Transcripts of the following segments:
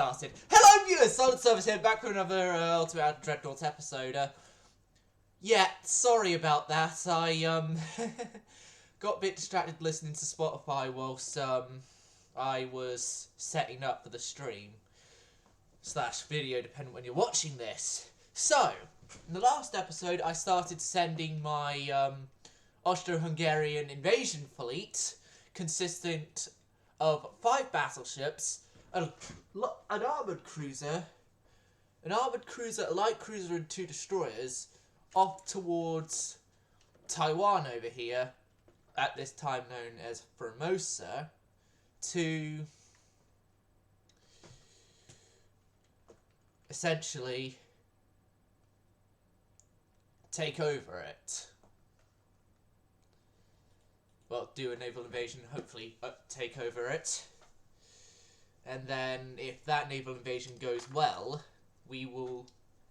Started. Hello viewers, Silent Service here, back with another Ultimate Dreadnoughts episode. Yeah, sorry about that. I got a bit distracted listening to Spotify whilst I was setting up for the stream / video, depending when you're watching this. So, in the last episode, I started sending my Austro-Hungarian invasion fleet, consistent of 5 battleships, an armoured cruiser, a light cruiser and 2 destroyers off towards Taiwan over here, at this time known as Formosa, to essentially take over it. Well, do a naval invasion, hopefully take over it. And then, if that naval invasion goes well, we will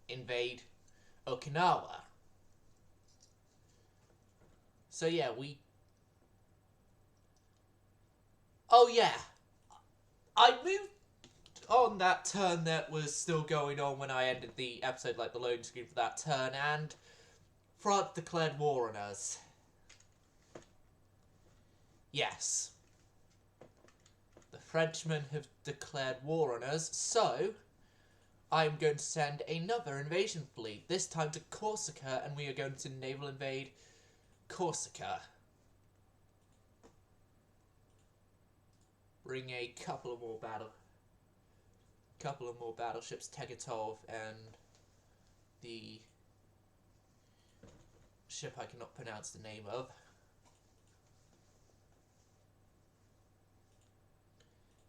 invade Okinawa. So yeah, oh yeah, I moved on that turn that was still going on when I ended the episode, like the loading screen for that turn, and France declared war on us. Yes. The Frenchmen have declared war on us, so I'm going to send another invasion fleet, this time to Corsica, and we are going to naval invade Corsica. Bring a couple of more battleships, Tegetov and the ship I cannot pronounce the name of.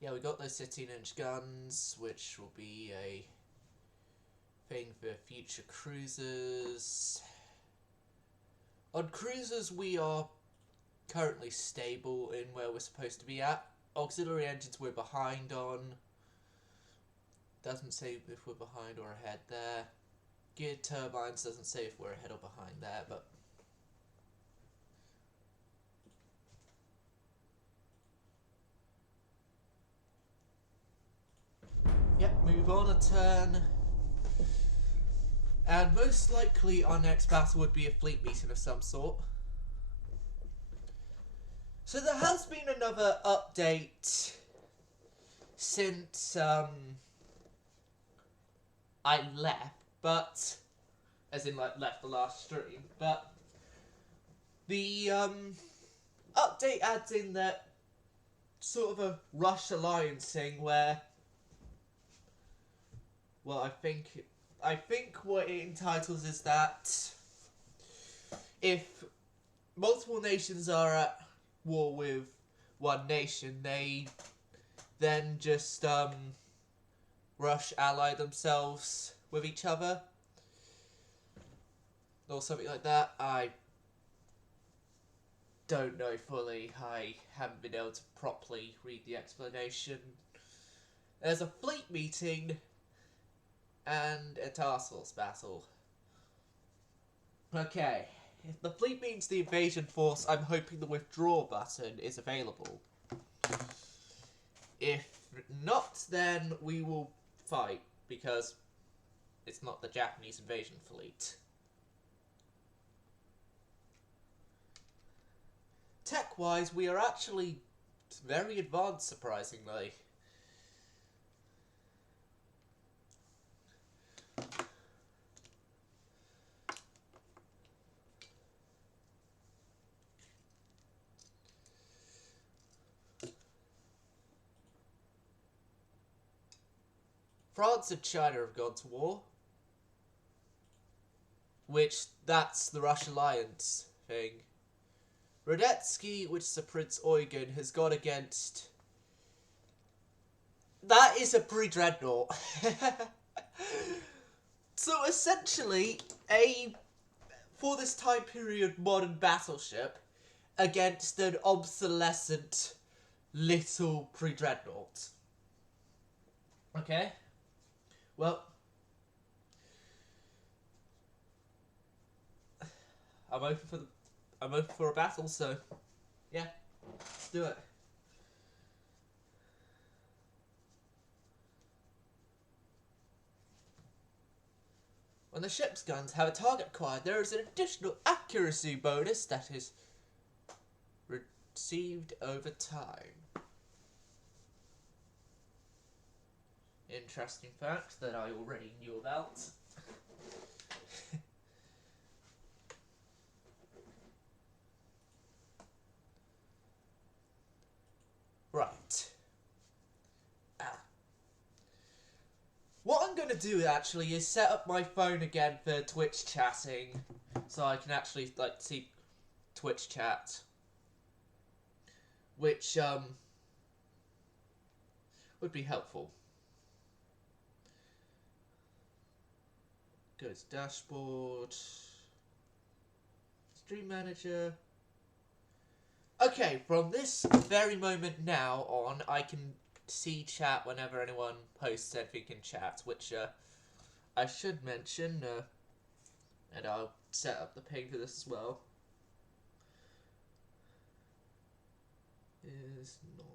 Yeah, we got those 16-inch guns, which will be a thing for future cruisers. On cruisers, we are currently stable in where we're supposed to be at. Auxiliary engines we're behind on. Doesn't say if we're behind or ahead there. Geared turbines doesn't say if we're ahead or behind there, but yep, move on a turn. And most likely our next battle would be a fleet meeting of some sort. So there has been another update since I left, but as in like left the last stream, but the update adds in that sort of a Rush alliance thing where, well, I think what it entitles is that if multiple nations are at war with one nation, they then just Rush ally themselves with each other or something like that. I don't know fully. I haven't been able to properly read the explanation. There's a fleet meeting and a task force battle. Okay, if the fleet means the invasion force, I'm hoping the withdraw button is available. If not, then we will fight, because it's not the Japanese invasion fleet. Tech-wise, we are actually very advanced, surprisingly. France and China have gone to war, which that's the Rush alliance thing. Radetzky, which is a Prince Eugen, has gone against... That is a pre-dreadnought. So essentially, for this time period, modern battleship against an obsolescent little pre-dreadnought. Okay? Well, I'm open for a battle, so yeah, let's do it. When the ship's guns have a target acquired, there is an additional accuracy bonus that is received over time. Interesting fact that I already knew about. Right. What I'm going to do actually is set up my phone again for Twitch chatting, so I can actually see Twitch chat, which would be helpful. Go to dashboard, stream manager. Okay, from this very moment now on, I can see chat whenever anyone posts anything in chat, which I should mention, and I'll set up the ping for this as well. Is not.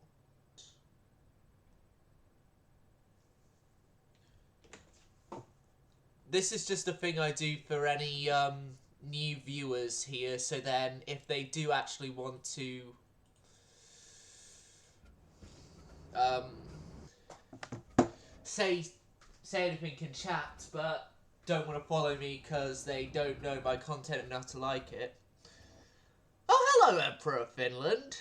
This is just a thing I do for any new viewers here, so then if they do actually want to say anything in chat but don't want to follow me because they don't know my content enough to like it. Oh, hello, Emperor of Finland.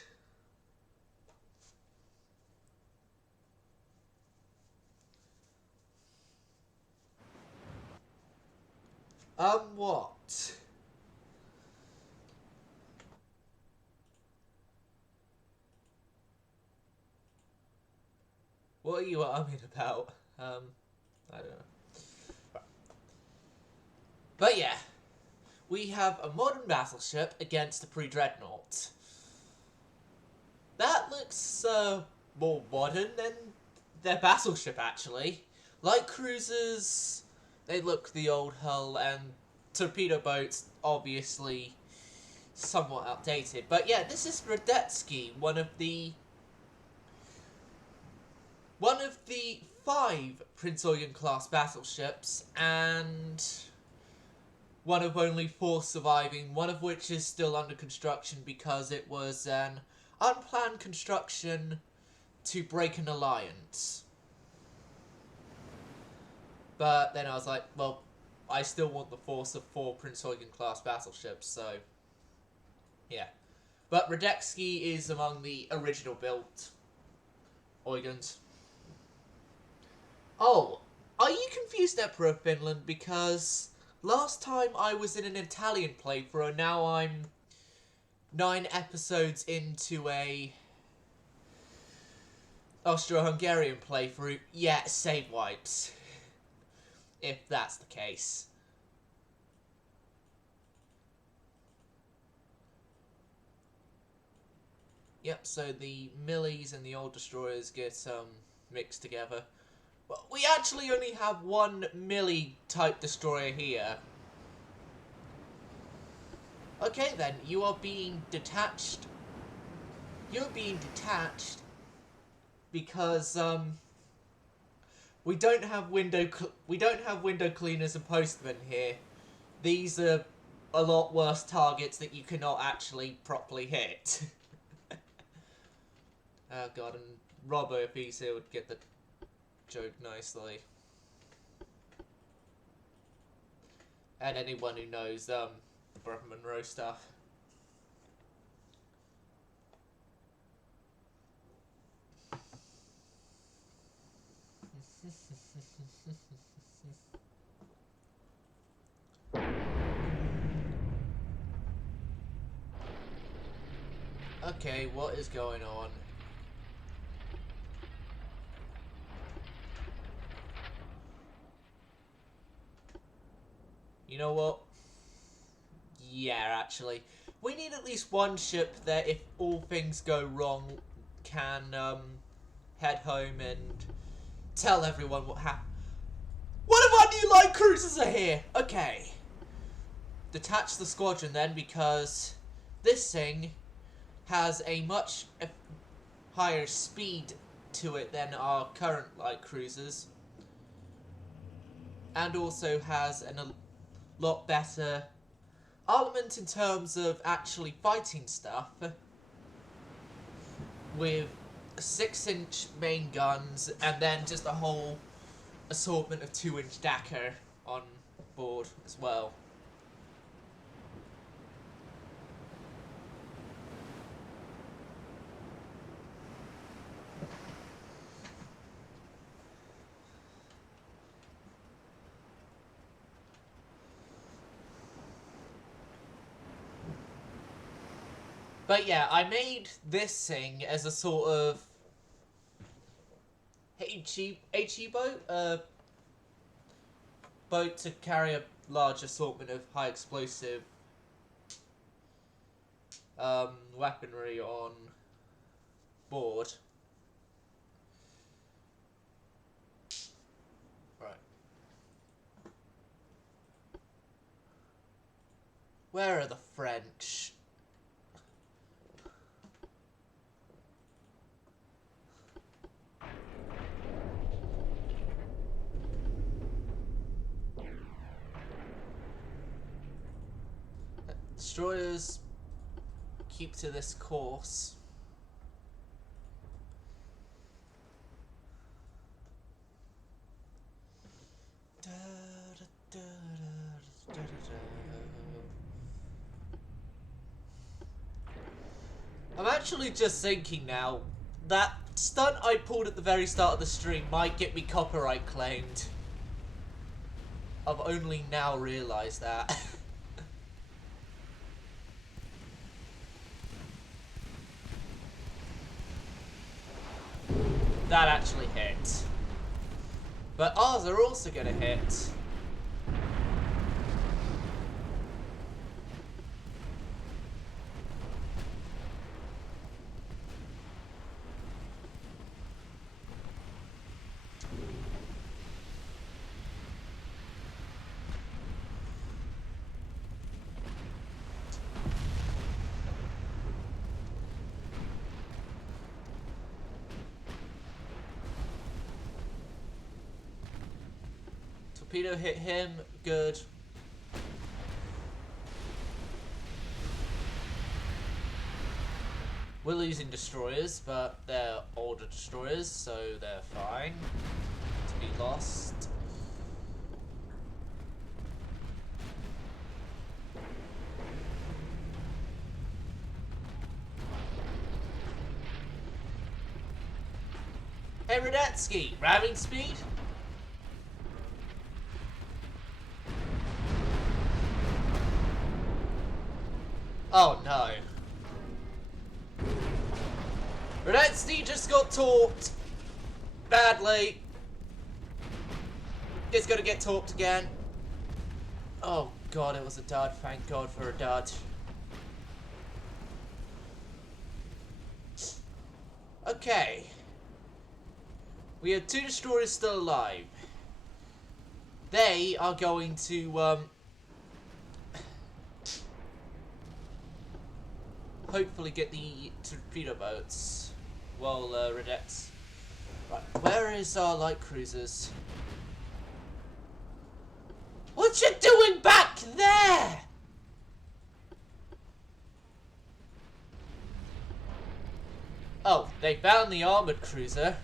What? What are you arguing about? I don't know. But yeah, we have a modern battleship against a pre-dreadnought. That looks more modern than their battleship, actually. Light cruisers, they look the old hull, and torpedo boats, obviously somewhat outdated. But yeah, this is Radetzky, one of the 5 Prince Eugen class battleships, and one of only 4 surviving, one of which is still under construction because it was an unplanned construction to break an alliance. But then I was like, well, I still want the force of 4 Prince Eugen class battleships, so yeah. But Radetzky is among the original built Eugens. Oh, are you confused, Emperor of Finland? Because last time I was in an Italian playthrough, and now I'm 9 episodes into a Austro-Hungarian playthrough. Yeah, save wipes. If that's the case. Yep, so the Millies and the old destroyers get mixed together. Well, we actually only have 1 Millie type destroyer here. Okay then, you are being detached. You're being detached because we don't have window cleaners and postmen here. These are a lot worse targets that you cannot actually properly hit. Oh god, and Robbo, if he's here, would get the joke nicely. And anyone who knows Brother Monroe stuff. Okay, what is going on? You know what? Yeah, actually. We need at least 1 ship that, if all things go wrong, can head home and tell everyone what happened. One of our new light cruisers are here! Okay. Detach the squadron then, because this thing has a much higher speed to it than our current light cruisers. And also has lot better armament in terms of actually fighting stuff, with 6-inch main guns and then just a whole assortment of 2-inch Dakar on board as well. But yeah, I made this thing as a sort of HE boat, boat to carry a large assortment of high explosive weaponry on board. Right. Where are the French? Destroyers keep to this course. I'm actually just thinking now, that stunt I pulled at the very start of the stream might get me copyright claimed. I've only now realised that. That actually hit. But ours are also gonna hit. Torpedo hit him, good. We're losing destroyers, but they're older destroyers, so they're fine to be lost. Hey Radetsky, ramming speed? Oh no. Radetsky just got torped. Badly. He's gonna get torped again. Oh god, it was a dud. Thank god for a dud. Okay. We have 2 destroyers still alive. They are going to, hopefully get the torpedo boats. Well, Radets. Right, where is our light cruisers? What you doing back there? Oh, they found the armored cruiser.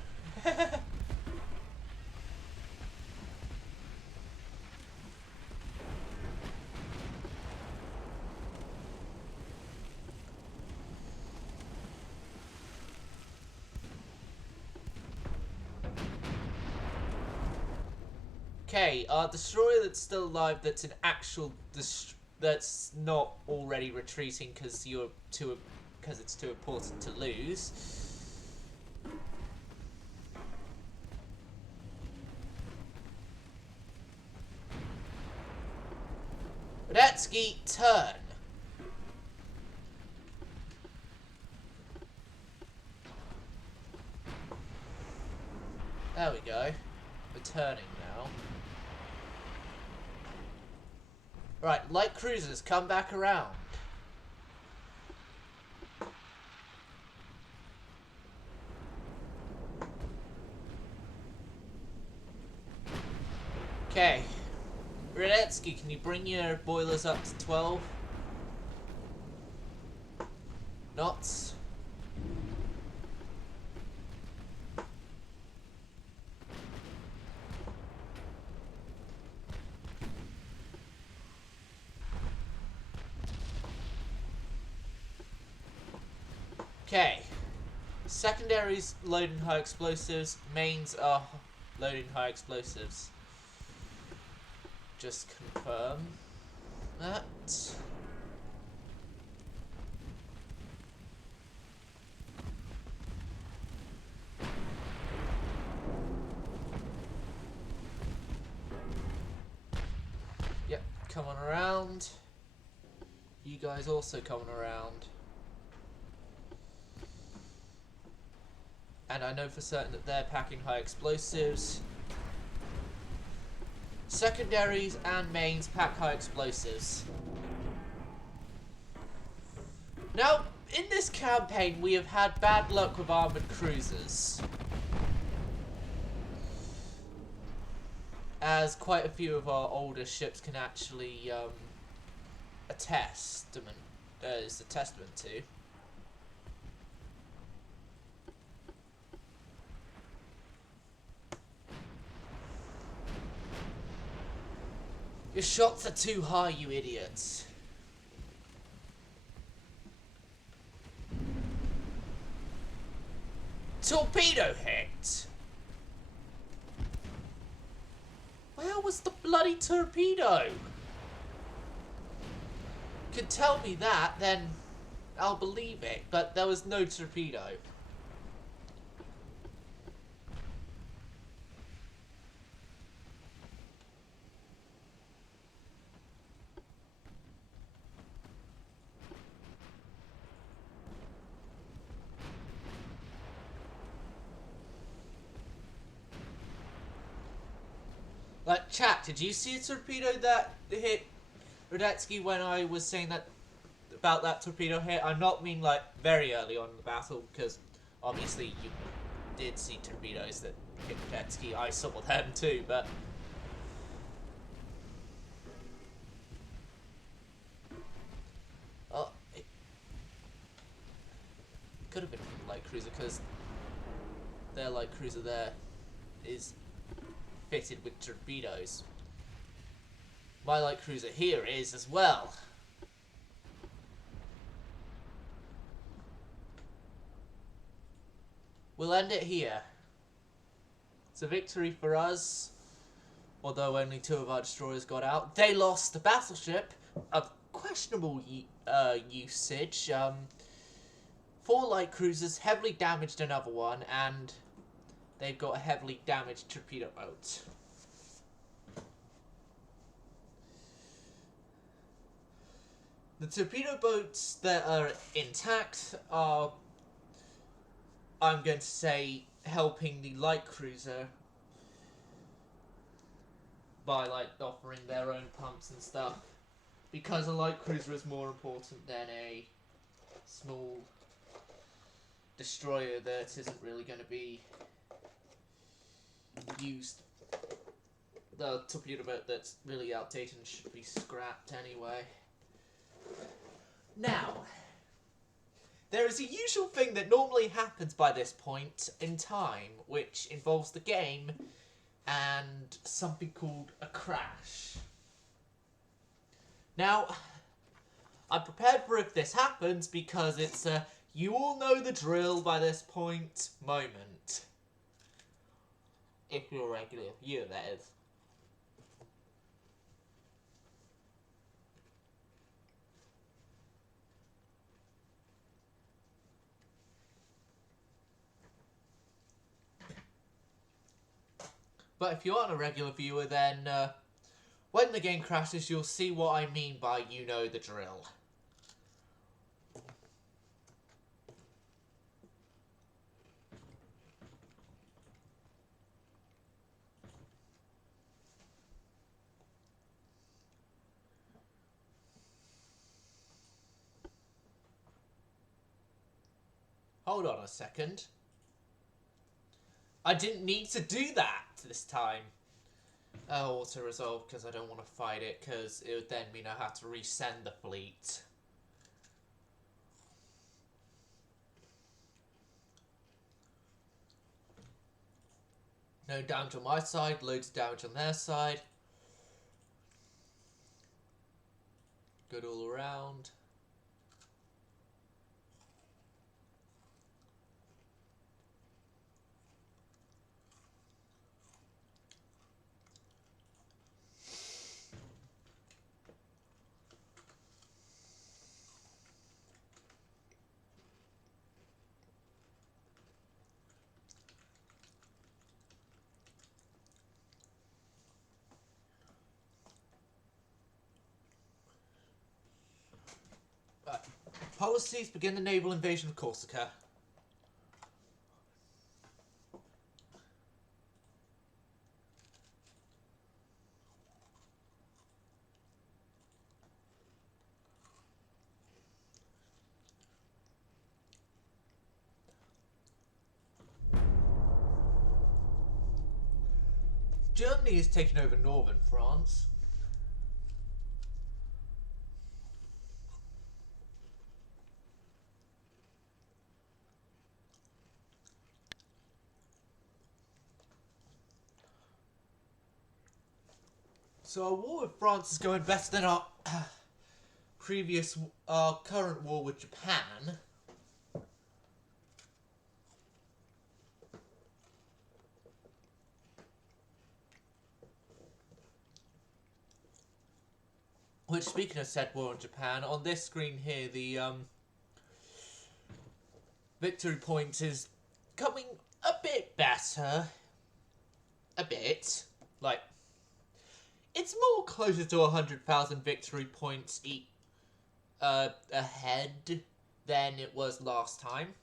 Okay, our destroyer that's still alive, that's an actual that's not already retreating because it's too important to lose. Radetsky, turn. There we go. We're turning now. Right, light cruisers, come back around. Okay. Radetzky, can you bring your boilers up to 12 knots? Okay. Secondaries loading high explosives. Mains are loading high explosives. Just confirm that. Yep, come on around. You guys also coming around. And I know for certain that they're packing high explosives. Secondaries and mains pack high explosives. Now, in this campaign, we have had bad luck with armoured cruisers, as quite a few of our older ships can actually is a testament to. Your shots are too high, you idiots. Torpedo hit! Where was the bloody torpedo? Could tell me that, then I'll believe it, but there was no torpedo. Like, chat, did you see a torpedo that hit Radetzky when I was saying that about that torpedo hit? I not mean like very early on in the battle, because obviously you did see torpedoes that hit Radetzky. I saw them too, but it could have been from the light cruiser, because their light cruiser there is fitted with torpedoes. My light cruiser here is as well. We'll end it here. It's a victory for us, although only 2 of our destroyers got out. They lost a battleship of questionable usage. 4 light cruisers, heavily damaged another one, and they've got a heavily damaged torpedo boat. The torpedo boats that are intact are, I'm going to say, helping the light cruiser by like offering their own pumps and stuff, because a light cruiser is more important than a small destroyer that isn't really going to be used. The torpedo boat that's really outdated and should be scrapped anyway. Now, there is a usual thing that normally happens by this point in time, which involves the game and something called a crash. Now, I'm prepared for if this happens, because it's a you all know the drill by this point moment. If you're a regular viewer, that is. But if you aren't a regular viewer, then when the game crashes, you'll see what I mean by you know the drill. Hold on a second. I didn't need to do that this time. auto-resolve because I don't want to fight it, because it would then mean I have to resend the fleet. No damage on my side, loads of damage on their side. Good all around. Policies begin the naval invasion of Corsica. Germany is taking over northern France. So our war with France is going better than our current war with Japan. Which, speaking of said war in Japan, on this screen here, the victory point is coming a bit better. A bit. Like, it's more closer to 100,000 victory points ahead than it was last time.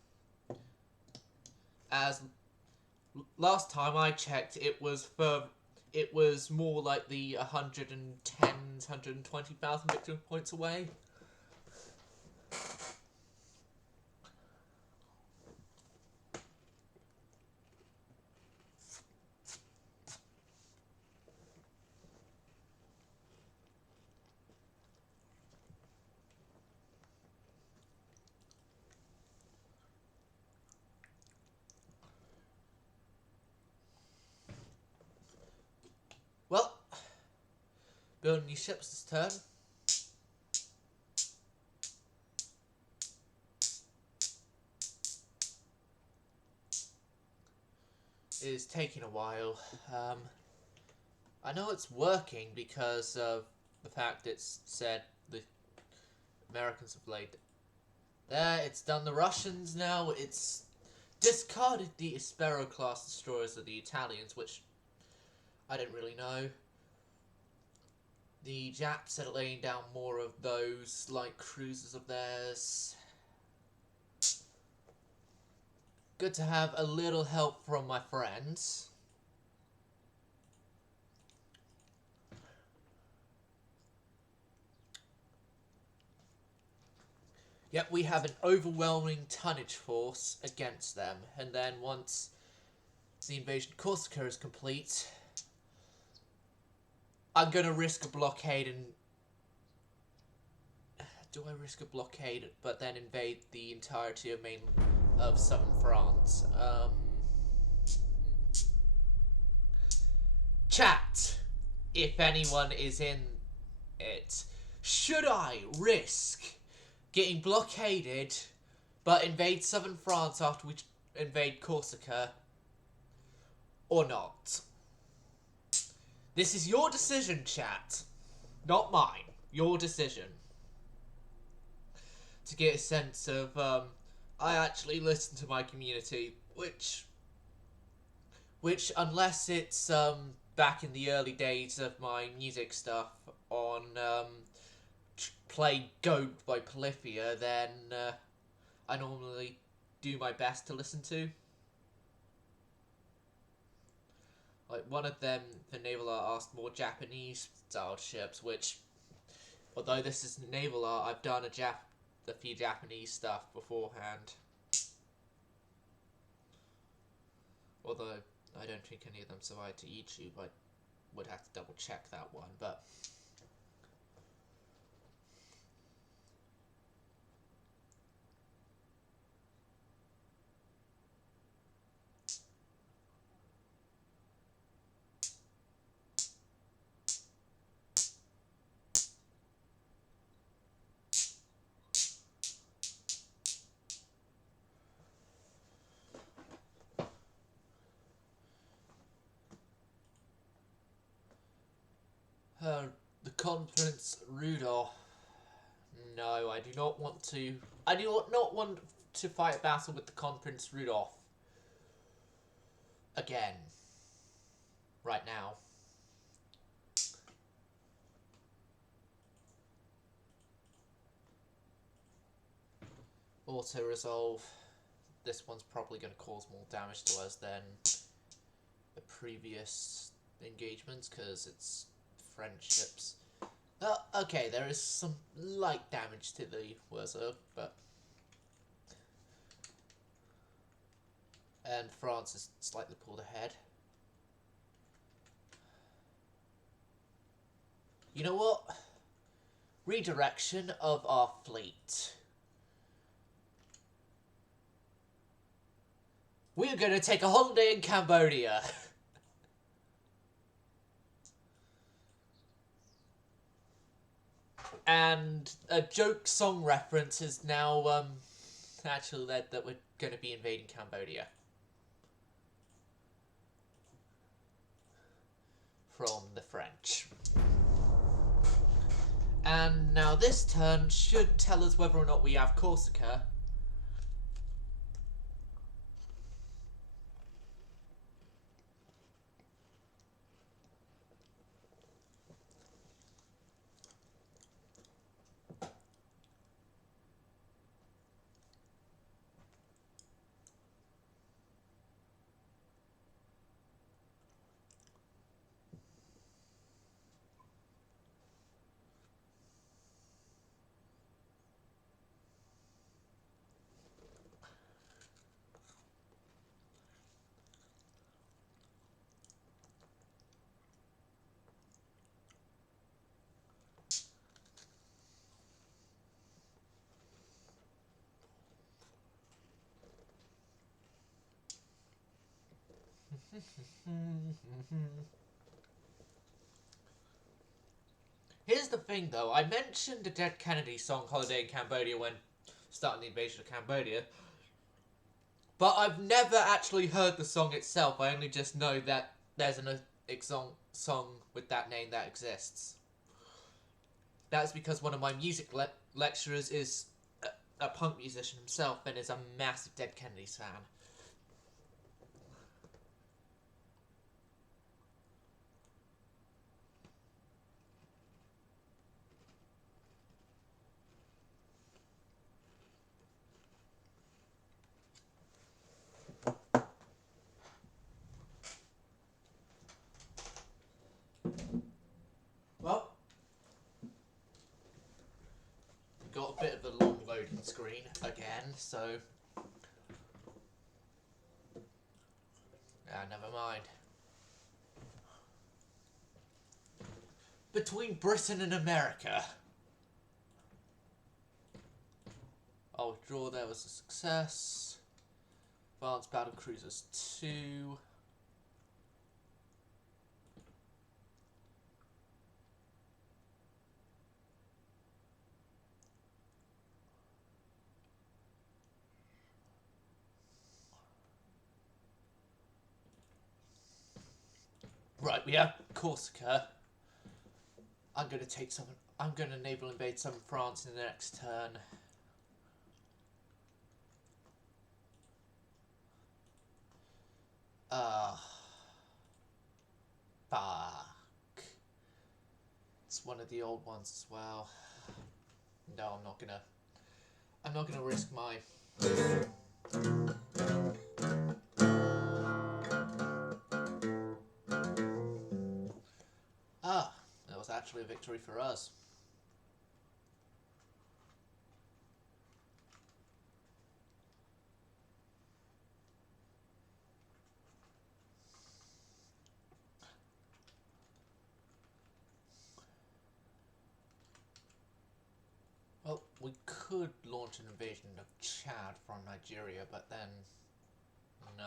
As last time I checked, it was more like the 110, 120,000 victory points away. Well, building new ships this turn. Is taking a while. I know it's working because of the fact it's said the Americans have laid there. It's done the Russians now. It's discarded the Aspero class destroyers of the Italians, which I didn't really know. The Japs are laying down more of those light cruisers of theirs. Good to have a little help from my friends. Yep, we have an overwhelming tonnage force against them. And then once the invasion of Corsica is complete, I'm going to risk a blockade and... Do I risk a blockade but then invade the entirety of southern France? Chat, if anyone is in it. Should I risk getting blockaded but invade southern France after we invade Corsica, or not? This is your decision, chat. Not mine. Your decision. To get a sense of, I actually listen to my community, which unless it's, back in the early days of my music stuff on, Play Goat by Polyphia, then, I normally do my best to listen to. Like, one of them, for naval art, asked more Japanese-styled ships, which, although this is naval art, I've done a few Japanese stuff beforehand. Although, I don't think any of them survived to YouTube, I would have to check that one, but... the Conference Rudolph. No, I do not want to... I do not want to fight a battle with the Conference Rudolph. Again. Right now. Auto-resolve. This one's probably going to cause more damage to us than the previous engagements, because it's French ships. Okay, there is some light damage to the Wurzel, but... And France is slightly pulled ahead. You know what? Redirection of our fleet. We're going to take a holiday in Cambodia. And a joke song reference is now actually led that we're going to be invading Cambodia. From the French. And now this turn should tell us whether or not we have Corsica. Here's the thing though, I mentioned the Dead Kennedy song Holiday in Cambodia when starting the invasion of Cambodia, but I've never actually heard the song itself. I only just know that there's an song with that name that exists. That's because one of my music lecturers is a punk musician himself and is a massive Dead Kennedys fan. Well, got a bit of a long loading screen again, so never mind. Between Britain and America. I'll withdraw, there was a success. Advanced Battle Cruisers 2. Right, we have Corsica. I'm going to take some... I'm going to naval invade some France in the next turn. Fuck. It's one of the old ones as well. No, I'm not gonna... I'm not gonna risk my... That was actually a victory for us. could launch an invasion of Chad from Nigeria, but then no.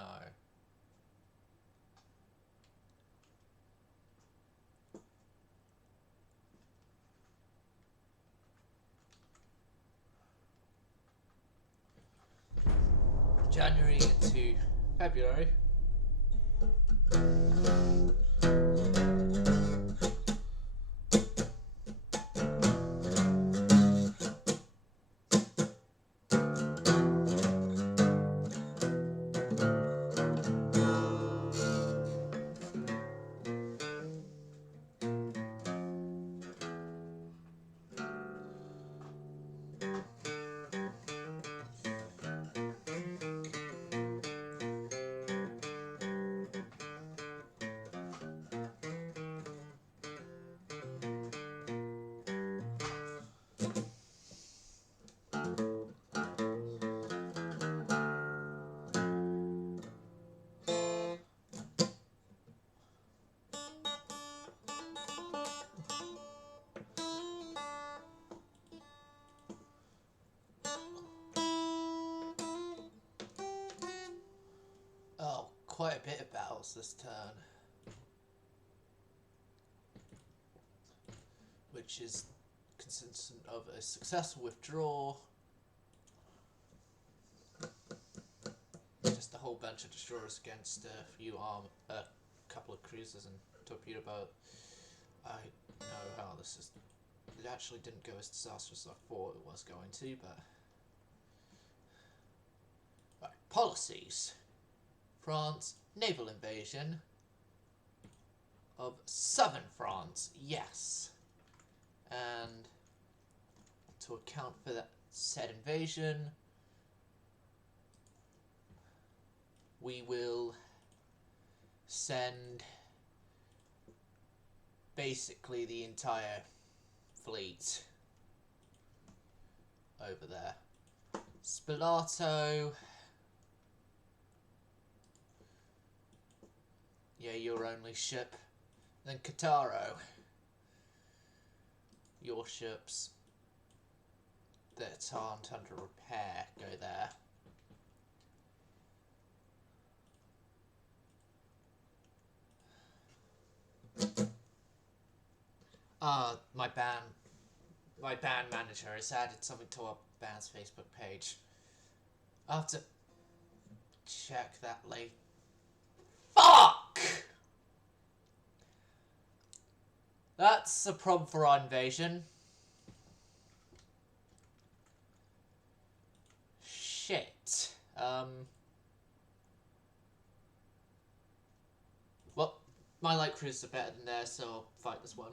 January into February. Oh, quite a bit of battles this turn. Which is consistent of a successful withdrawal. Just a whole bunch of destroyers against a few a couple of cruisers and torpedo boat. I know how this is. It actually didn't go as disastrous as I thought it was going to, but right, policies. France, naval invasion of southern France, yes. And to account for that said invasion, we will send basically the entire fleet over there. Spilato. Yeah, your only ship. Then Kataro. Your ships that aren't under repair go there. My band manager has added something to our band's Facebook page. I'll have to check that later. Fuck! That's a problem for our invasion. Shit. Well, my light cruisers are better than theirs, so I'll fight this one.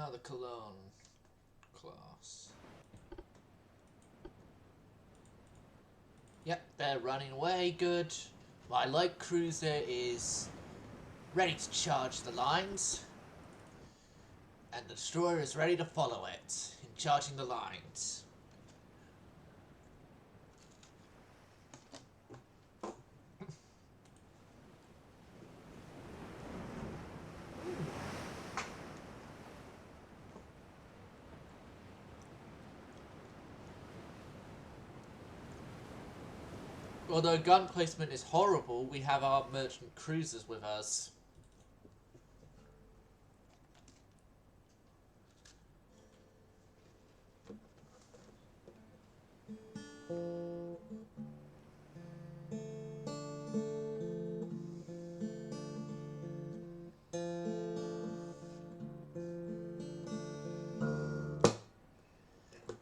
Ah, the Cologne class. Yep, they're running away, good. My light cruiser is ready to charge the lines, and the destroyer is ready to follow it in charging the lines. Although gun placement is horrible, we have our merchant cruisers with us.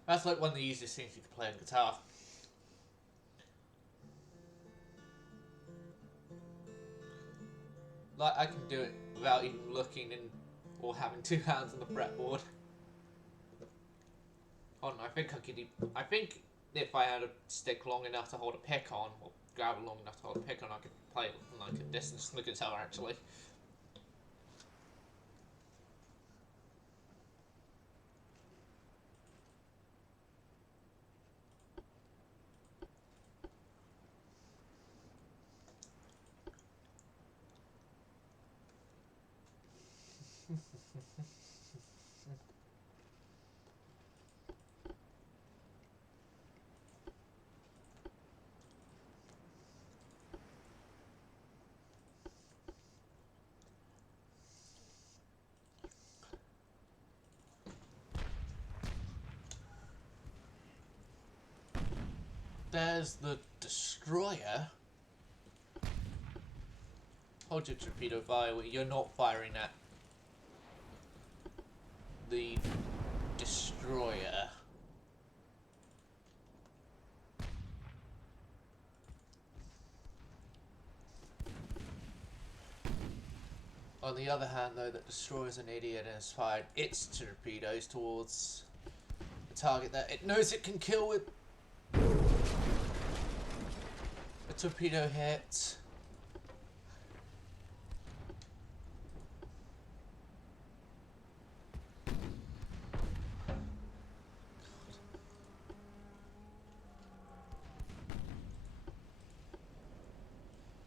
That's like one of the easiest things you can play on guitar. Like, I can do it without even looking in or having two hands on the fretboard. Oh no, I think if I had a stick long enough to hold a pick on, or gravel long enough to hold a pick on, I could play it from like a distance from the guitar actually. there's the destroyer. Hold your torpedo fire. You're not firing at the destroyer. On the other hand, though, the destroyer's an idiot and has fired its torpedoes towards the target that it knows it can kill with a torpedo hit.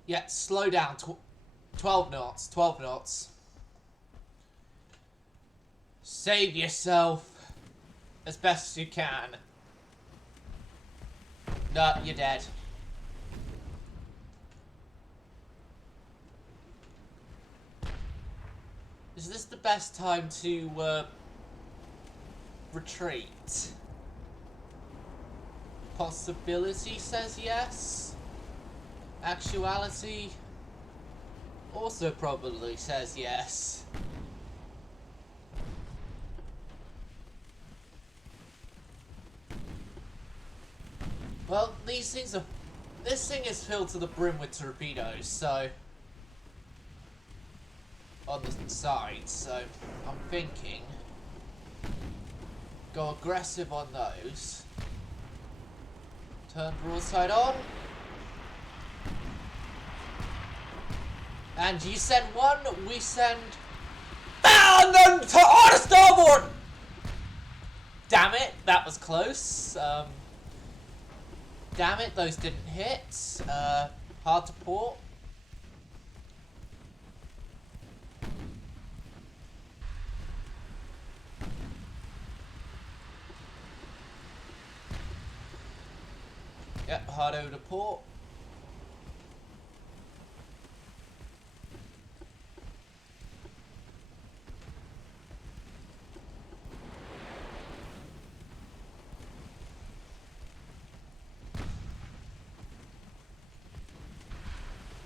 Yeah, slow down. 12 knots. 12 knots. Save yourself as best you can. No, you're dead. Is this the best time to retreat? Possibility says yes. Actuality also probably says yes. Well, these things are... This thing is filled to the brim with torpedoes, so... on the side, so I'm thinking... Go aggressive on those. Turn broadside on. And you send one, we send... Ah, and then on starboard! Damn it, that was close. Damn it, those didn't hit. Hard to port. Yep, hard over to port.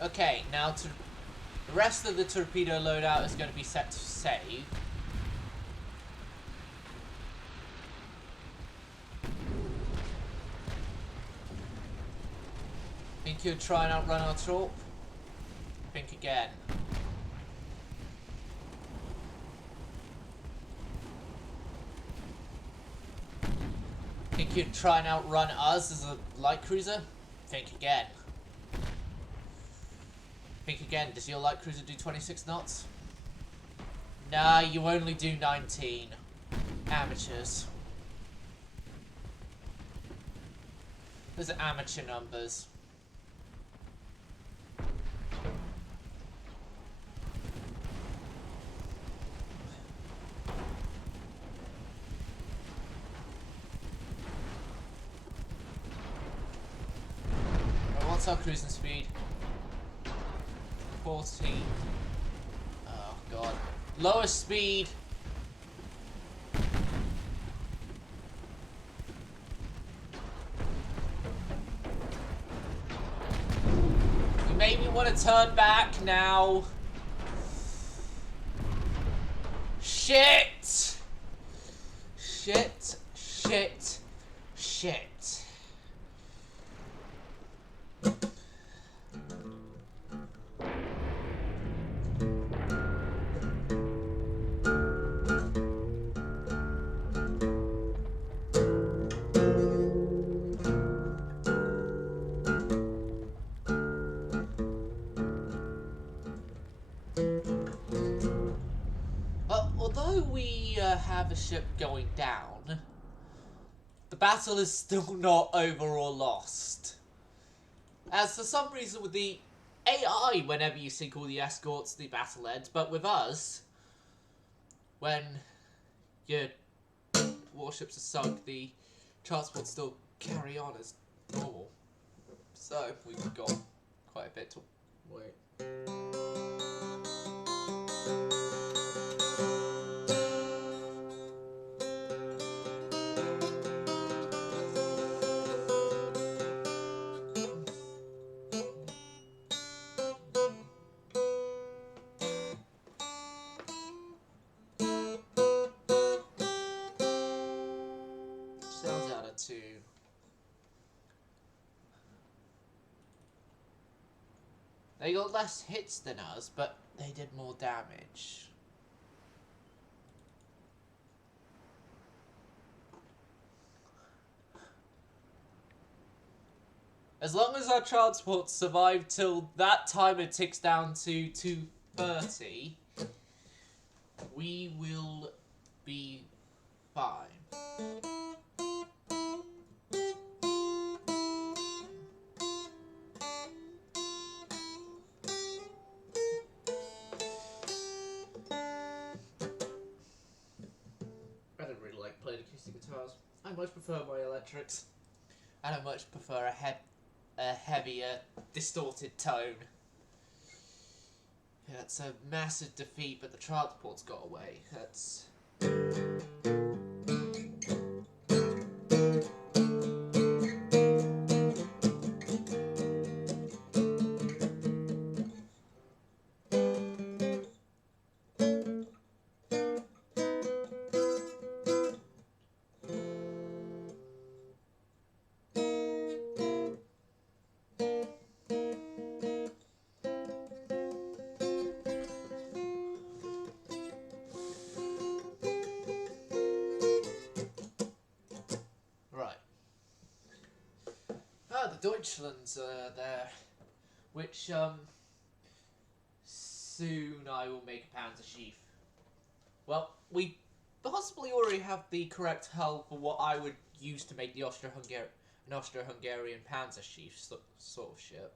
Okay, now the rest of the torpedo loadout is going to be set to save. Think you'll try and outrun our troop? Think again. Think you'd try and outrun us as a light cruiser? Think again. Think again, does your light cruiser do 26 knots? Nah, you only do 19. Amateurs. Those are amateur numbers. Right, what's our cruising speed? 14. Oh god. Lowest speed. You maybe want to turn back now. Shit! Shit. Shit. Shit. Although we have a ship going down, the battle is still not over or lost. As for some reason with the AI, whenever you sink all the escorts, the battle ends, but with us, when your warships are sunk, the transports still carry on as normal. So, we've got quite a bit to wait. They got less hits than us, but they did more damage. As long as our transports survive till that timer ticks down to 2:30, we will be fine. I don't really like playing acoustic guitars. I much prefer my electrics. And I much prefer a heavier, distorted tone. Yeah, it's a massive defeat, but the transport's got away. That's... Right. Ah, the Deutschlands are there. Which, soon I will make a Panzerschief. Well, we possibly already have the correct hull for what I would use to make the Austro-Hungarian Panzerschief sort of ship.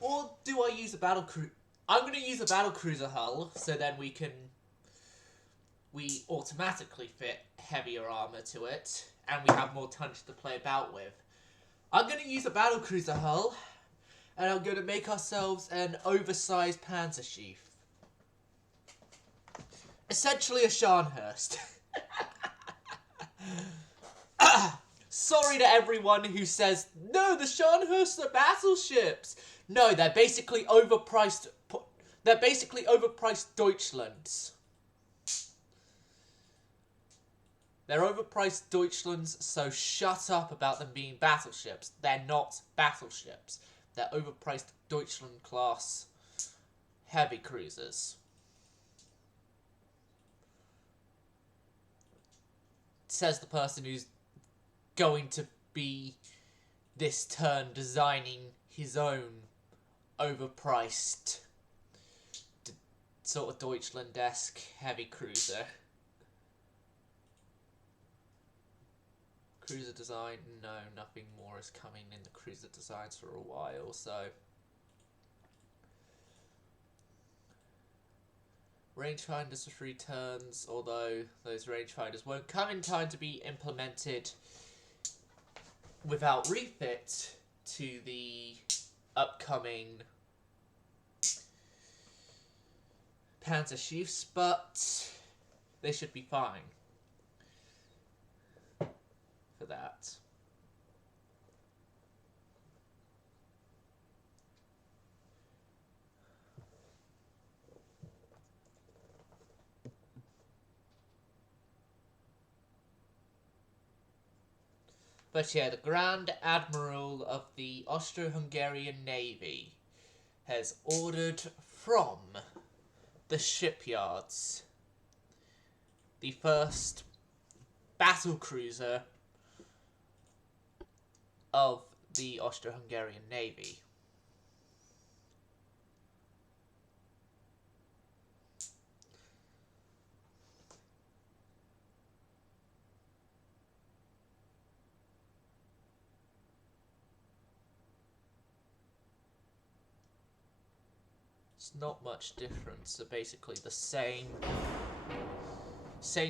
Or do I use a battlecruiser? I'm going to use a battlecruiser hull, so then we automatically fit heavier armor to it, and we have more tonnage to play about with. I'm going to use a battlecruiser hull, and I'm going to make ourselves an oversized Panzerschief. Essentially a Scharnhorst. Sorry to everyone who says, no, the Scharnhorsts are battleships. No, they're basically overpriced. They're basically overpriced Deutschlands. They're overpriced Deutschlands, so shut up about them being battleships. They're not battleships. They're overpriced Deutschland class heavy cruisers. Says the person who's going to be this turn designing his own overpriced sort of Deutschland-esque heavy cruiser. Cruiser design, no, nothing more is coming in the cruiser designs for a while, so... Rangefinders for 3 turns, although those rangefinders won't come in time to be implemented without refit to the upcoming Panzerschiefs, but they should be fine for that. But yeah, the Grand Admiral of the Austro-Hungarian Navy has ordered from the shipyards the first battle cruiser of the Austro-Hungarian Navy. It's not much difference, so basically the same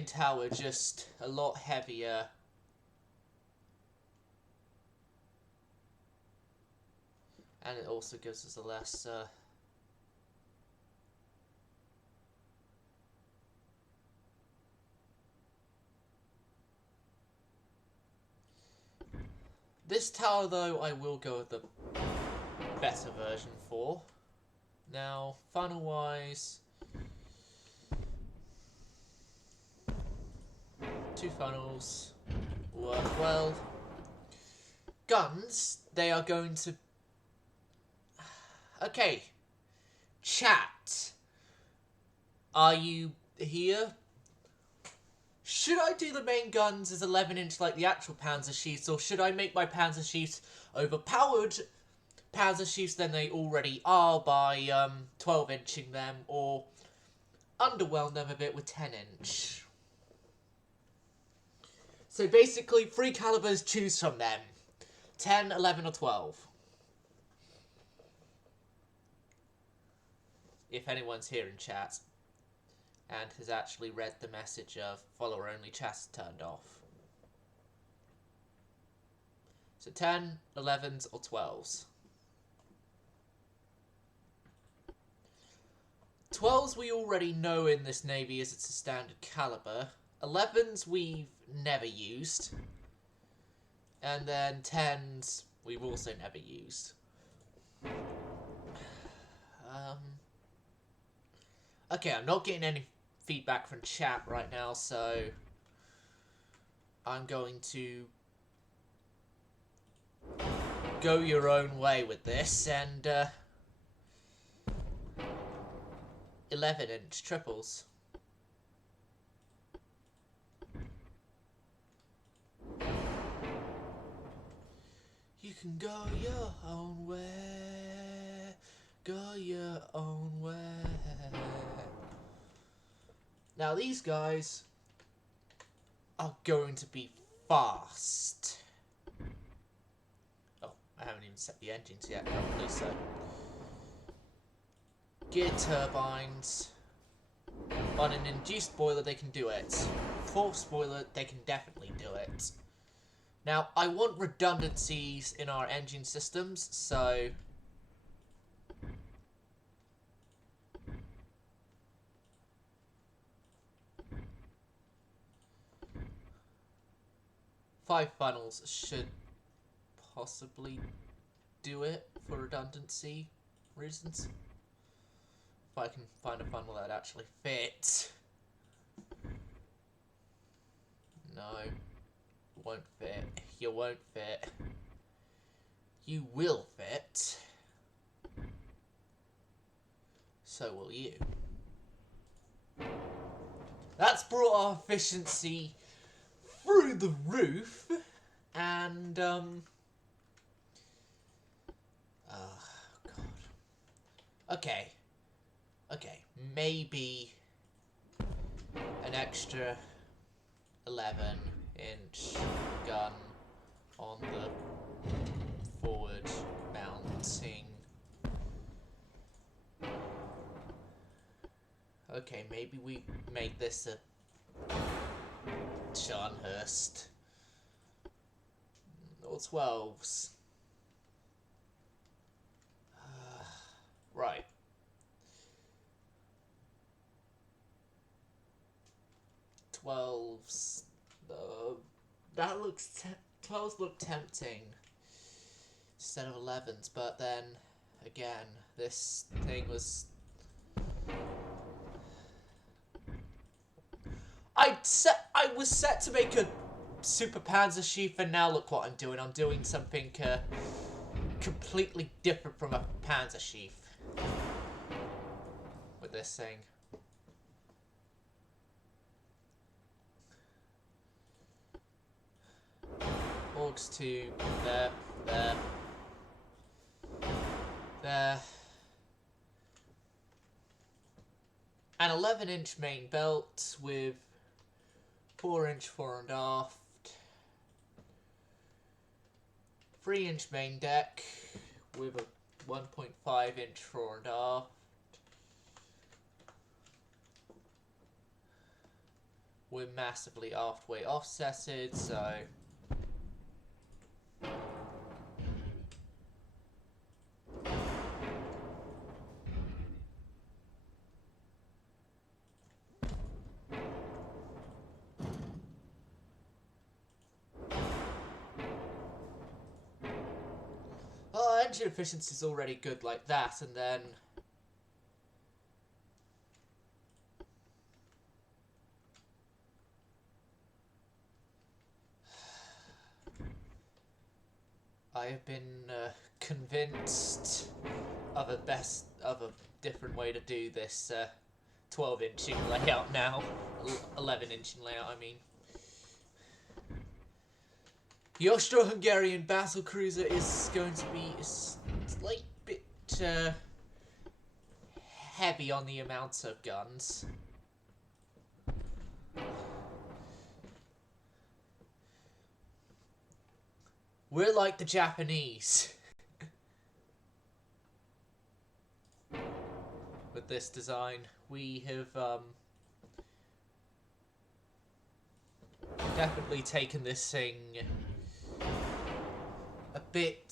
tower, just a lot heavier. And it also gives us a less this tower, though, I will go with the better version for. Now, funnel-wise, 2 funnels work well. Guns, they are going to... Okay. Chat. Are you here? Should I do the main guns as 11-inch like the actual Panzerschiefs, or should I make my Panzerschiefs overpowered Panzerschiefs than they already are by 12-inching them, or underwhelm them a bit with 10-inch? So basically, 3 calibers, choose from them. 10, 11, or 12. If anyone's here in chat and has actually read the message of follower-only chat turned off. So 10, 11s, or 12s. 12s we already know in this Navy as it's a standard caliber. 11s we've never used. And then 10s we've also never used. Okay, I'm not getting any feedback from chat right now, so I'm going to go your own way with this, and 11-inch triples. You can go your own way, go your own way. Now these guys are going to be fast. Oh, I haven't even set the engines yet properly, so. Geared turbines. On an induced boiler they can do it. Forced boiler they can definitely do it. Now I want redundancies in our engine systems, so 5 funnels should possibly do it for redundancy reasons. If I can find a funnel that actually fits. No. Won't fit. You won't fit. You will fit. So will you. That's brought our efficiency through the roof, and oh god. Okay, maybe an extra 11-inch gun on the forward mounting. Okay, maybe we make this a Scharnhorst. Or 12s. Right. Twelves. That looks. 12s look tempting instead of 11s, but then again, this thing was. I was set to make a Super Panzerschief, and now look what I'm doing. I'm doing something completely different from a Panzerschief with this thing. Orgs 2, there. An 11-inch main belt with 4-inch fore and aft, 3-inch main deck with a 1.5-inch fore and aft, we're massively aftway offsetted, so engine efficiency is already good like that, and then I have been convinced of a different way to do this 12-inching layout now. 11-inching layout, I mean. The Austro-Hungarian battle cruiser is going to be a slight bit heavy on the amount of guns. We're like the Japanese. With this design, we have definitely taken this thing a bit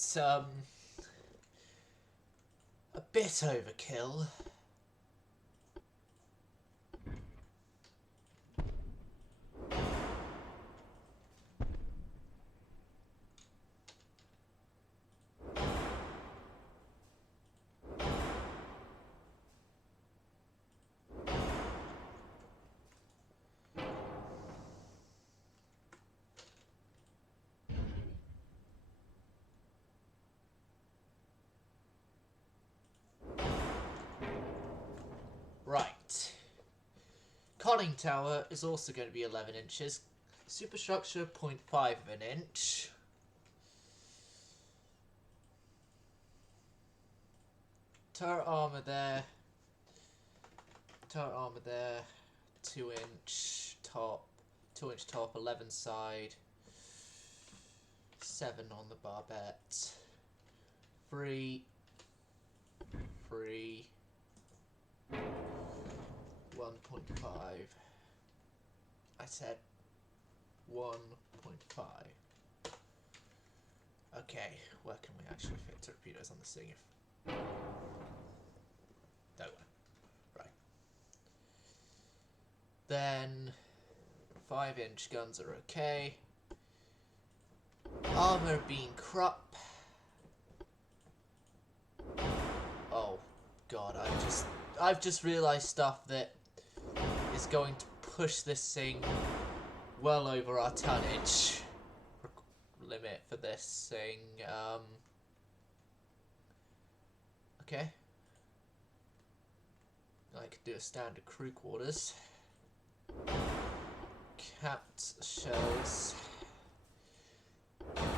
overkill. Right. Conning tower is also going to be 11 inches. Superstructure 0.5 of an inch. Turret armor there. Turret armor there. 2-inch top. 2-inch top, 11 side. 7 on the barbette. 3. 1.5. I said 1.5. Okay, where can we actually fit torpedoes on this thing? Nowhere. Right. Then 5-inch guns are okay. Armor being Krupp. Oh god, I've just realised stuff that is going to push this thing well over our tonnage limit for this thing. Okay. I could do a standard crew quarters. Capped shells.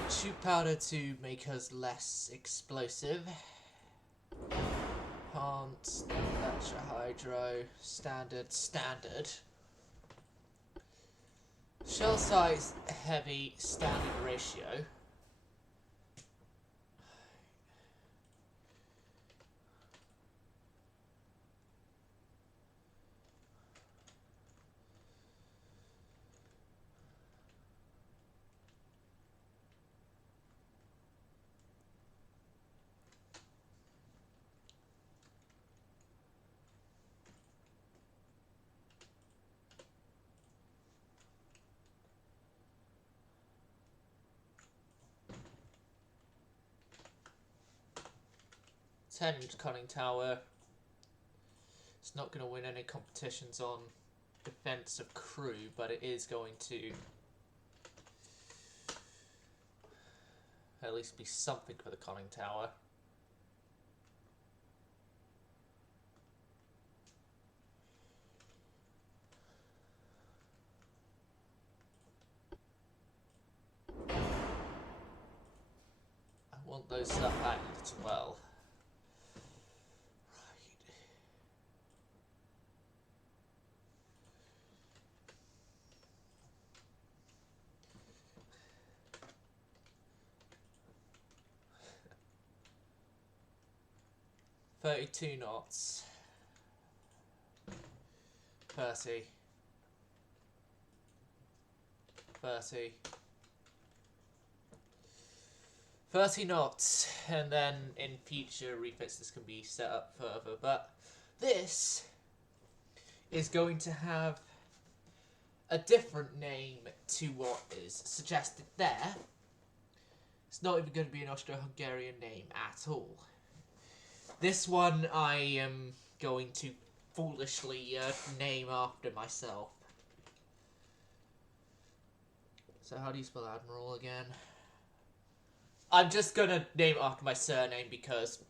Tube powder to make us less explosive. Enhanced, extra hydro, standard. Shell size, heavy, standard ratio. Ten-inch conning tower. It's not going to win any competitions on defense of crew, but it is going to at least be something for the conning tower. I want those stuff added as well. 32 knots. 30. 30 knots, and then in future refits this can be set up further, but this is going to have a different name to what is suggested there. It's not even going to be an Austro-Hungarian name at all. This one I am going to foolishly name after myself. So how do you spell admiral again? I'm just gonna name it after my surname because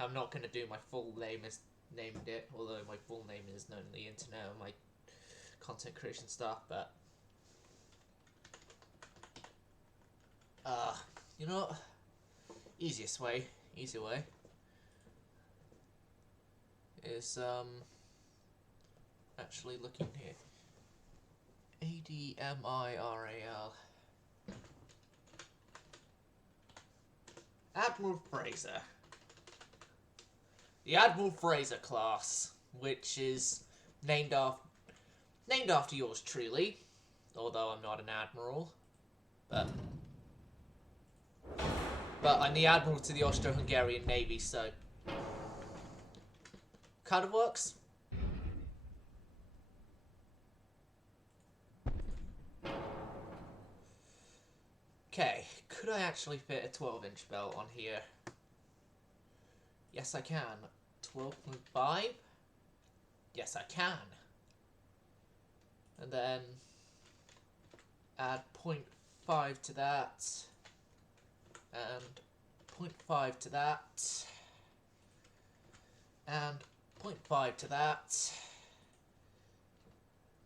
I'm not gonna do my full name as named it, although my full name is known on the internet and my content creation stuff, but you know, easier way is actually looking here. Admiral. Admiral Fraser. The Admiral Fraser class, which is named after yours truly, although I'm not an admiral, but I'm the admiral to the Austro-Hungarian Navy, so kind of works. Okay, could I actually fit a 12-inch belt on here? Yes, I can. 12.5? Yes, I can. And then add 0.5 to that, and 0.5 to that, and 0.5 to that.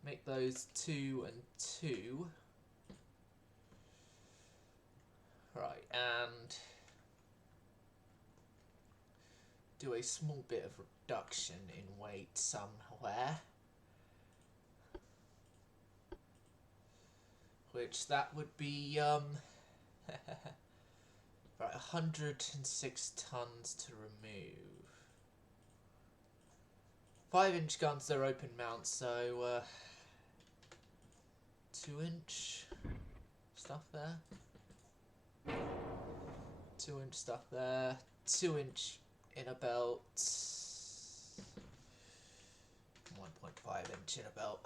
Make those 2 and 2. Right, and do a small bit of reduction in weight somewhere. Which that would be, right, 106 tons to remove. 5-inch guns, they're open mount, so, 2-inch stuff there. 2-inch stuff there. 2-inch inner belt. 1.5-inch inner belt.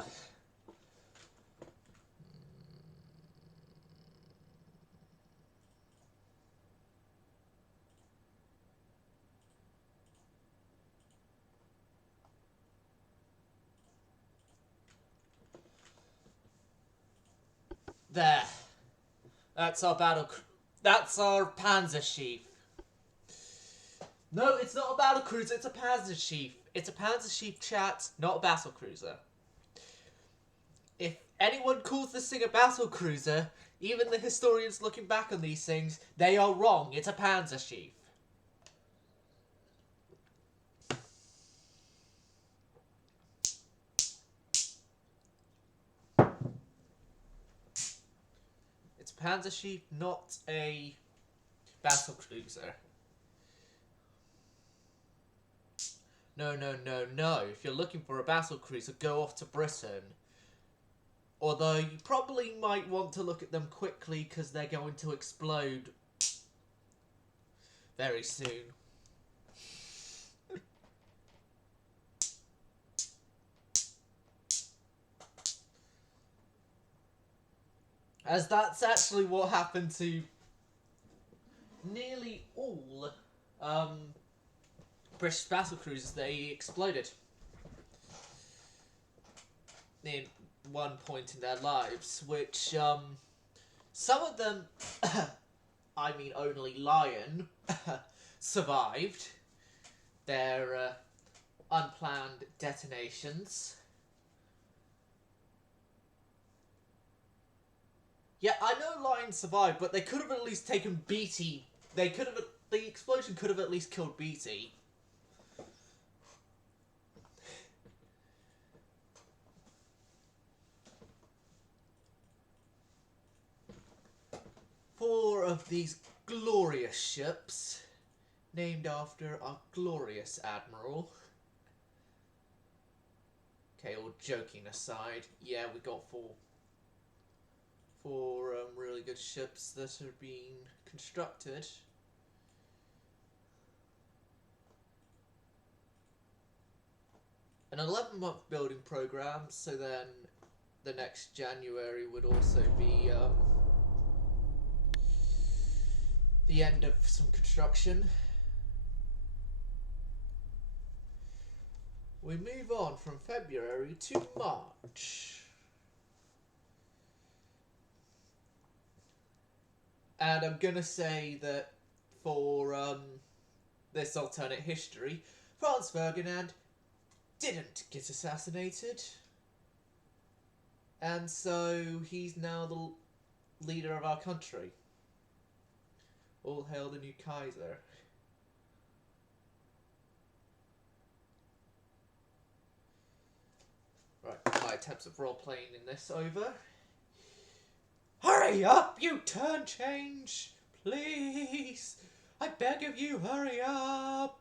There. That's our that's our panzer sheath. No, it's not a battle cruiser, it's a panzer sheath. It's a panzer sheath, chat, not a battle cruiser. If anyone calls this thing a battle cruiser, even the historians looking back on these things, they are wrong. It's a panzer sheath. It's a panzer sheath, not a battle cruiser. No, no, no, no. If you're looking for a battle cruiser, go off to Britain. Although you probably might want to look at them quickly because they're going to explode very soon. As that's actually what happened to nearly all British battle cruisers. They exploded in one point in their lives, which some of them, I mean only Lion, survived their unplanned detonations. Yeah, I know Lion survived, but they could have at least taken Beatty. The explosion could have at least killed Beatty. Four of these glorious ships, named after our glorious admiral. Okay, all joking aside, yeah, we got four really good ships that are being constructed. An 11-month building program, so then the next January would also be the end of some construction. We move on from February to March. And I'm gonna say that for this alternate history, Franz Ferdinand didn't get assassinated, and so he's now the leader of our country. All hail the new Kaiser. Right, my attempts of role-playing in this over. Hurry up, you turn change! Please! I beg of you, hurry up!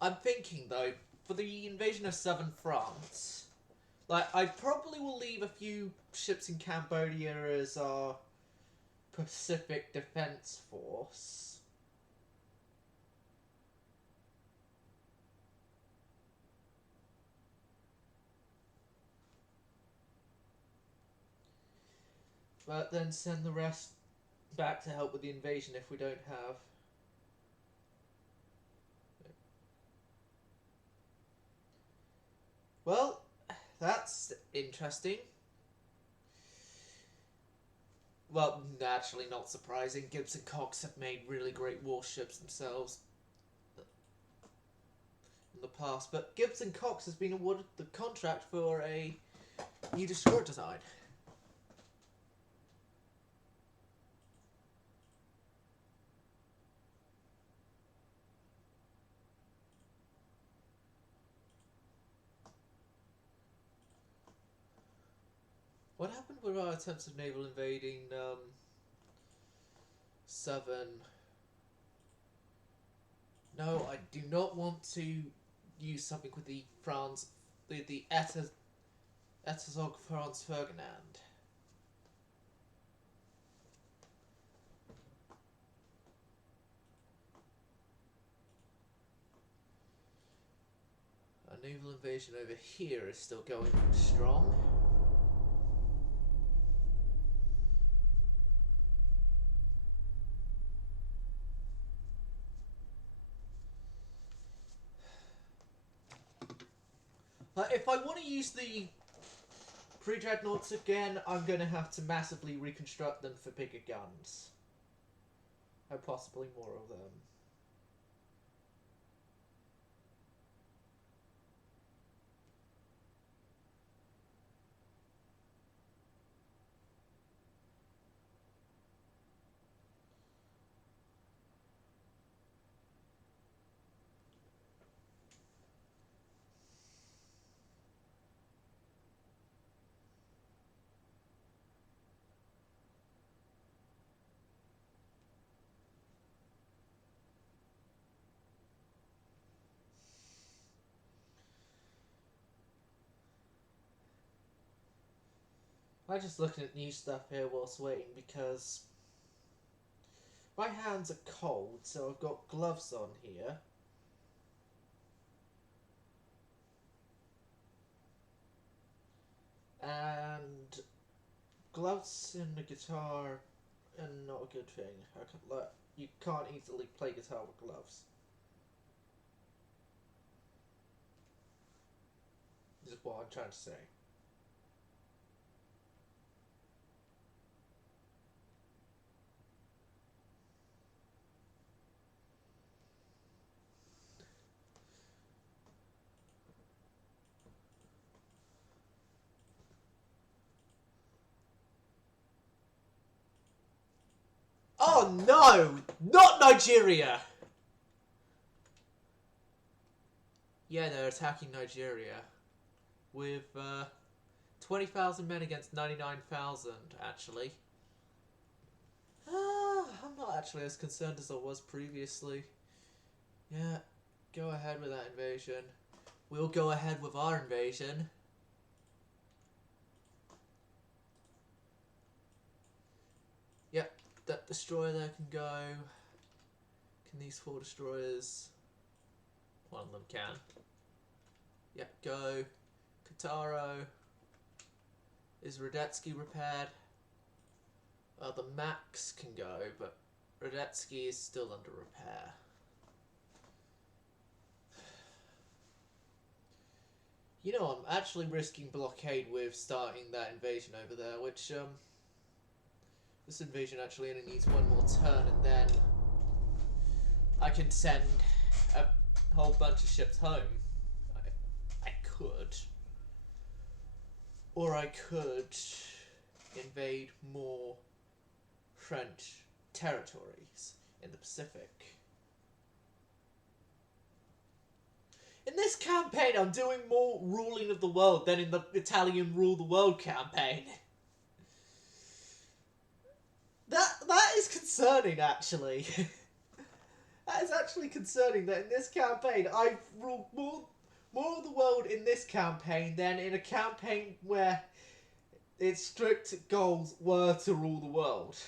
I'm thinking, though, for the invasion of southern France, like, I probably will leave a few ships in Cambodia as our Pacific Defense Force. But then send the rest back to help with the invasion if we don't have. Well, that's interesting. Well, naturally not surprising. Gibbs and Cox have made really great warships themselves in the past, but Gibbs and Cox has been awarded the contract for a new destroyer design. What happened with our attempts of naval invading southern? No, I do not want to use something with the Erzog Franz Ferdinand. Our naval invasion over here is still going strong. If I want to use the pre-dreadnoughts again, I'm going to have to massively reconstruct them for bigger guns. And possibly more of them. I'm just looking at new stuff here whilst waiting because my hands are cold, so I've got gloves on here. And gloves in the guitar are not a good thing. You can't easily play guitar with gloves. This is what I'm trying to say. Oh no! Not Nigeria! Yeah, they're attacking Nigeria. With 20,000 men against 99,000, actually. I'm not actually as concerned as I was previously. Yeah, go ahead with that invasion. We'll go ahead with our invasion. Yep, that destroyer there can go. Can these 4 destroyers? One of them can. Yep, go. Kataro. Is Radetzky repaired? The Max can go, but Radetzky is still under repair. You know, I'm actually risking blockade with starting that invasion over there, which, This invasion actually only needs one more turn, and then I can send a whole bunch of ships home. I could. Or I could invade more French territories in the Pacific. In this campaign, I'm doing more ruling of the world than in the Italian Rule the World campaign. That is concerning, actually. That is actually concerning that in this campaign, I've ruled more of the world in this campaign than in a campaign where its strict goals were to rule the world.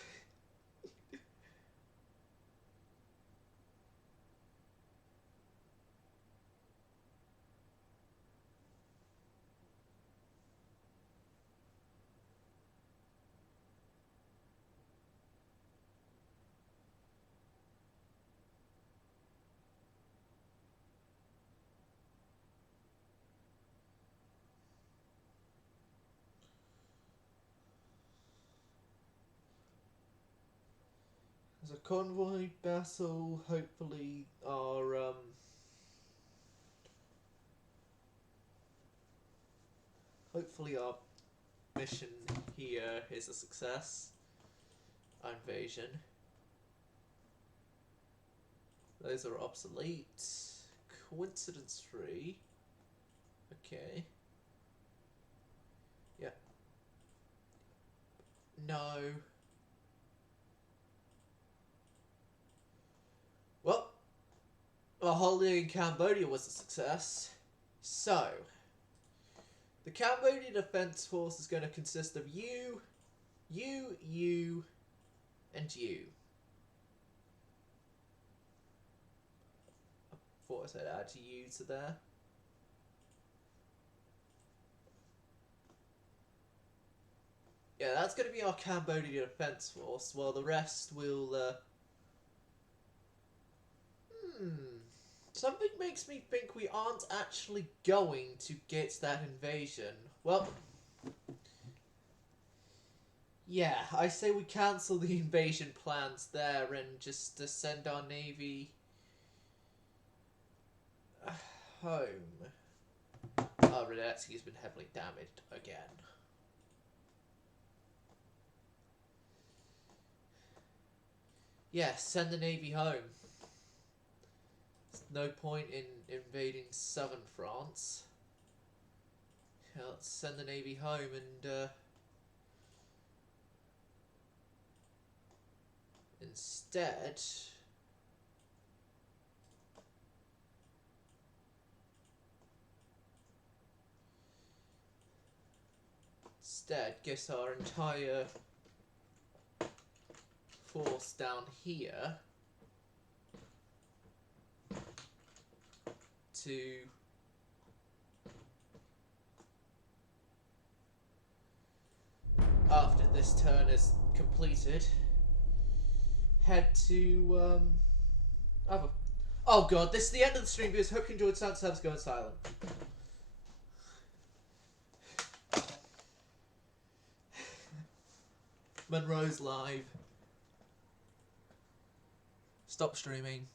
There's a convoy battle, hopefully our mission here is a success. Our invasion. Those are obsolete. Coincidence free. Okay. Yeah. No. Well, our holiday in Cambodia was a success. So, the Cambodian Defence Force is going to consist of you, and you. I thought I said add you to there. Yeah, that's going to be our Cambodian Defence Force, while the rest will, Something makes me think we aren't actually going to get that invasion. Well, yeah, I say we cancel the invasion plans there and just send our navy home. Oh, Radetzky's been heavily damaged again. Yes, send the navy home. There's no point in invading southern France. Yeah, let's send the navy home and instead get our entire force down here to after this turn is completed, head to oh god, this is the end of the stream, viewers. Hope you enjoyed. Sound service going silent. Monroe's live. Stop streaming.